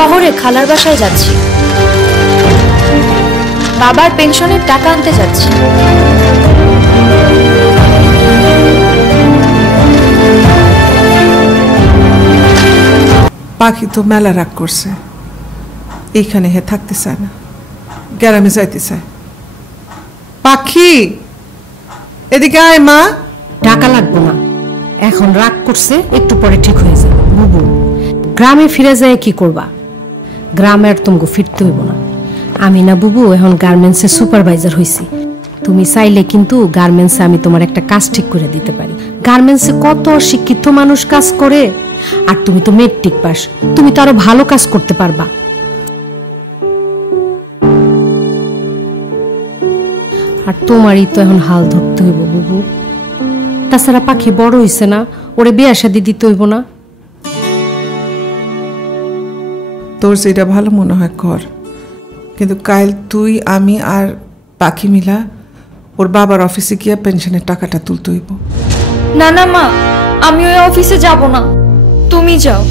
শহরে খালার বাসায় যাচ্ছি, বাবার পেনশনের টাকা আনতে যাচ্ছি। পাখি তো মেলা রাগ করছে, এইখানে হে থাকতে চায় না, গ্রামে যাইতে চায়। পাখি এদিকে আয় মা। টাকা লাগবে না, এখন রাগ করছে, একটু পরে ঠিক হয়ে যাবে। বুবু, গ্রামে ফিরে যায় কি করবা? গ্রামে আর তোমাকে ফিরতে হইব না। আমি না বুবু এখন গার্মেন্টসে সুপারভাইজার হইছি। তুমি চাইলে কিন্তু গার্মেন্টসে আমি তোমার একটা কাজ ঠিক করে দিতে পারি। গার্মেন্টসে কত শিক্ষিত মানুষ কাজ করে, আর তুমি তো মেট্রিক পাস, তুমি তো আরো ভালো কাজ করতে পারবা। আর তোমারই তো এখন হাল ধরতে হইব বুবু। তাছাড়া পাখি বড় হইছে না, ওরে বিয়া শাদি দিতে হইব না। তোর যেটা ভালো মনে হয় কর, কিন্তু কাল তুই আমি আর পাখি মিলা ওর বাবার অফিসে গিয়া পেনশনের টাকাটা তুলতে হইব। না না মা, আমি ওই অফিসে যাব না, তুমি যাও।